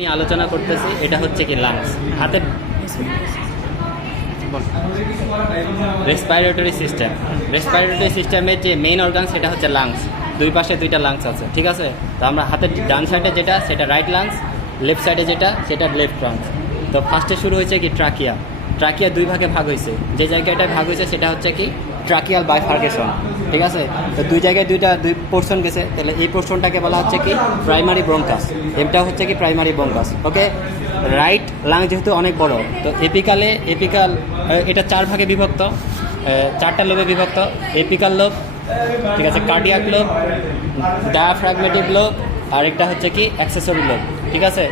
নিয়ে আলোচনা করতেছি, এটা হচ্ছে কি লাংস। হাতে রেসপাইরেটরি সিস্টেম, রেসপাইরেটরি সিস্টেমের যে মেইন অর্গান সেটা হচ্ছে লাংস। দুই পাশে দুইটা লাংস আছে, ঠিক আছে। তো আমরা হাতের ডান সাইডে যেটা সেটা রাইট লাংস, লেফট সাইডে যেটা সেটা লেফট লাংস। তো ফার্স্টে শুরু হয়েছে কি ট্রাকিয়া। ট্রাকিয়া দুই ভাগে ভাগ হয়েছে, যে জায়গাটায় ভাগ হয়েছে সেটা হচ্ছে কি ট্রাকিয়াল বাইফার্কেশন, ঠিক আছে। তো দুই জায়গায় দুই পোর্শন গেছে, তাহলে এই পোর্শনটাকে বলা হচ্ছে কি প্রাইমারি ব্রঙ্কাস, এটা হচ্ছে কি প্রাইমারি ব্রঙ্কাস। ওকে, রাইট লাং যেহেতু অনেক বড়, তো এপিকাল এটা চার ভাগে বিভক্ত, চারটা লোবে বিভক্ত। এপিকাল লোব, ঠিক আছে, কার্ডিয়াক লোব, ডায়াফ্রাগমেটিক লোব, আর একটা হচ্ছে কি অ্যাক্সেসরি লোব, ঠিক আছে।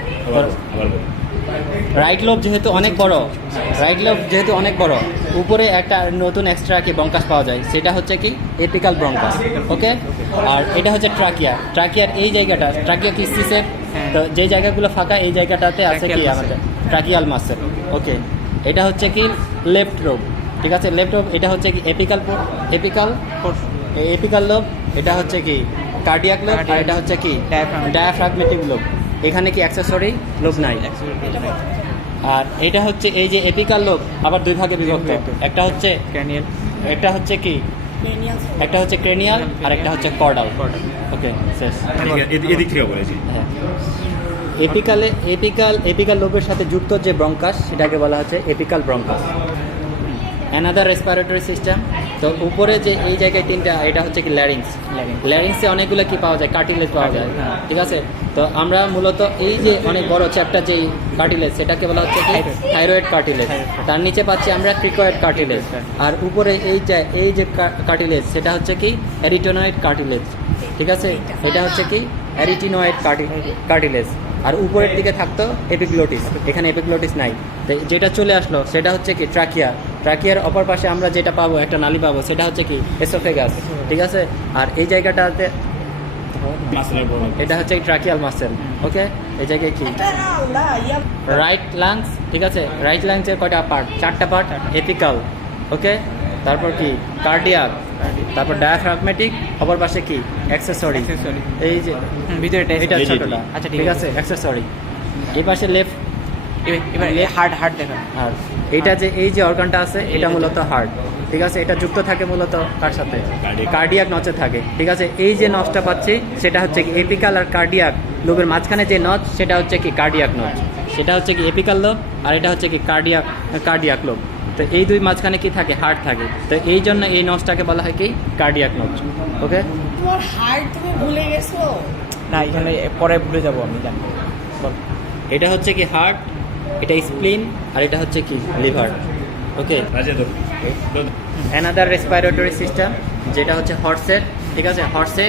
রাইট লোব যেহেতু অনেক বড়, উপরে একটা নতুন এক্সট্রা কি ব্রঙ্কাস পাওয়া যায়, সেটা হচ্ছে কি এপিকাল ব্রঙ্কাস। ওকে, আর এটা হচ্ছে ট্রাকিয়ার এই জায়গাটা, ট্রাকিয়া কি সিসেপ, তো যে জায়গাগুলো ফাঁকা এই জায়গাটাতে আছে কি আমাদের ট্রাকিয়াল মাসেল। ওকে, এটা হচ্ছে কি লেফট লোব, ঠিক আছে, লেফট লোব। এটা হচ্ছে কি এপিকাল লোব, এটা হচ্ছে কি কার্ডিয়াক লোব, আর এটা হচ্ছে কি ডায়াফ্রাগমেটিক লোব। এখানে কি অ্যাক্সেসরি লোব নাই। আর এটা হচ্ছে এই যে এপিকাল লোব আবার দুই ভাগে বিভক্ত, একটা হচ্ছে ক্রেনিয়াল, একটা হচ্ছে ক্রেনিয়াল, আর একটা হচ্ছে কর্ডাল। ওকে, শেষ। এদিক থেকে বলেছি। হ্যাঁ, এপিকাল লোবের সাথে যুক্ত যে ব্রঙ্কাস সেটাকে বলা হচ্ছে apical bronchus. Another respiratory system, তো উপরে যে এই জায়গায় তিনটা, এটা হচ্ছে কি ল্যারিংসে অনেকগুলো কি পাওয়া যায়, কার্টিলেজ পাওয়া যায়, ঠিক আছে। তো আমরা মূলত এই যে অনেক বড় চ্যাপ্টার যেই কার্টিলেজ সেটাকে বলা হচ্ছে কি থাইরয়েড কার্টিলেজ। তার নিচে পাচ্ছি আমরা ক্রিকয়েড কার্টিলেজ, আর উপরে এই যে কার্টিলেজ সেটা হচ্ছে কি অ্যারিটিনয়েড কার্টিলেজ, ঠিক আছে। এটা হচ্ছে কি অ্যারিটিনয়েড কার্টিলেজ। আর উপরের দিকে থাকতো এপিগ্লোটিস, এখানে এপিগ্লোটিস নাই। তো যেটা চলে আসলো সেটা হচ্ছে কি ট্রাকিয়ার অপর পাশে আমরা যেটা পাবো, একটা নালী পাবো, সেটা হচ্ছে কি এসোফেগাস, ঠিক আছে। আর এই জায়গাটাতে এটা হচ্ছে ট্রাকিয়াল মাসেল। ওকে, এই জায়গায় কি রাইট লাংস, ঠিক আছে। রাইট লাংসের কয়টা পার্ট? চারটা পার্ট। এপিকাল, ওকে, তারপর কি কার্ডিয়াক, তারপর ডায়াফ্রাগমেটিক, অপর পাশে কি অ্যাক্সেসরি, এই যে ভিতরে এটা ছোটটা, আচ্ছা ঠিক আছে, অ্যাক্সেসরি। এই পাশে লেফট, এবার হার্ট দেখা। আর এইটা যে এই যে অর্গানটা আছে এটা মূলত হার্ট, ঠিক আছে। এটা যুক্ত থাকে মূলত কার সাথে? কার্ডিয়াক নচে থাকে, ঠিক আছে। এই যে নচটা পাচ্ছি সেটা হচ্ছে কি এপিকাল আর কার্ডিয়াক লোবের মাঝখানে যে নচ সেটা হচ্ছে কি কার্ডিয়াক নচ, সেটা হচ্ছে কি এপিকাল লোব, আর এটা হচ্ছে কি কার্ডিয়াক লোব। তো এই দুই মাঝখানে কি থাকে? হার্ট থাকে। তো এই জন্য এই নচটাকে বলা হয় কি কার্ডিয়াক নচ। ওকে, তোমার হার্ট তুমি ভুলে গেছো? না, এখানে পরে ভুলে যাবো আমি, জানি। এটা হচ্ছে কি হার্ট, এটা স্প্লিন, আর এটা হচ্ছে কি লিভার। ওকে, অ্যানাদার রেসপিরেটরি সিস্টেম যেটা হচ্ছে হর্সের, ঠিক আছে। হর্সে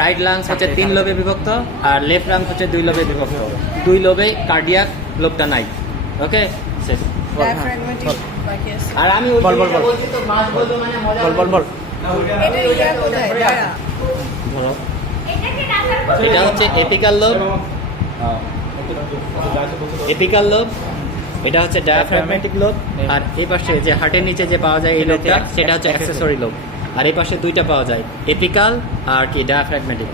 রাইট লাংস হচ্ছে 3 লোবে বিভক্ত, আর লেফট লাংস হচ্ছে 2 লোবে বিভক্ত। 2 লোবে কার্ডিয়াক লোবটা নাই। ওকে, শেষ। আর আমি বল ধরো, এটা হচ্ছে এপিকাল লোব, এটা হচ্ছে ডায়াফ্রাগমেটিক লোব, আর এই পাশে যে হার্টের নিচে যে পাওয়া যায় এই লোবটা সেটা হচ্ছে অ্যাক্সেসরি লোব। আর এই পাশে দুইটা পাওয়া যায়, এপিকাল আর কি ডায়াফ্রাগমেটিক।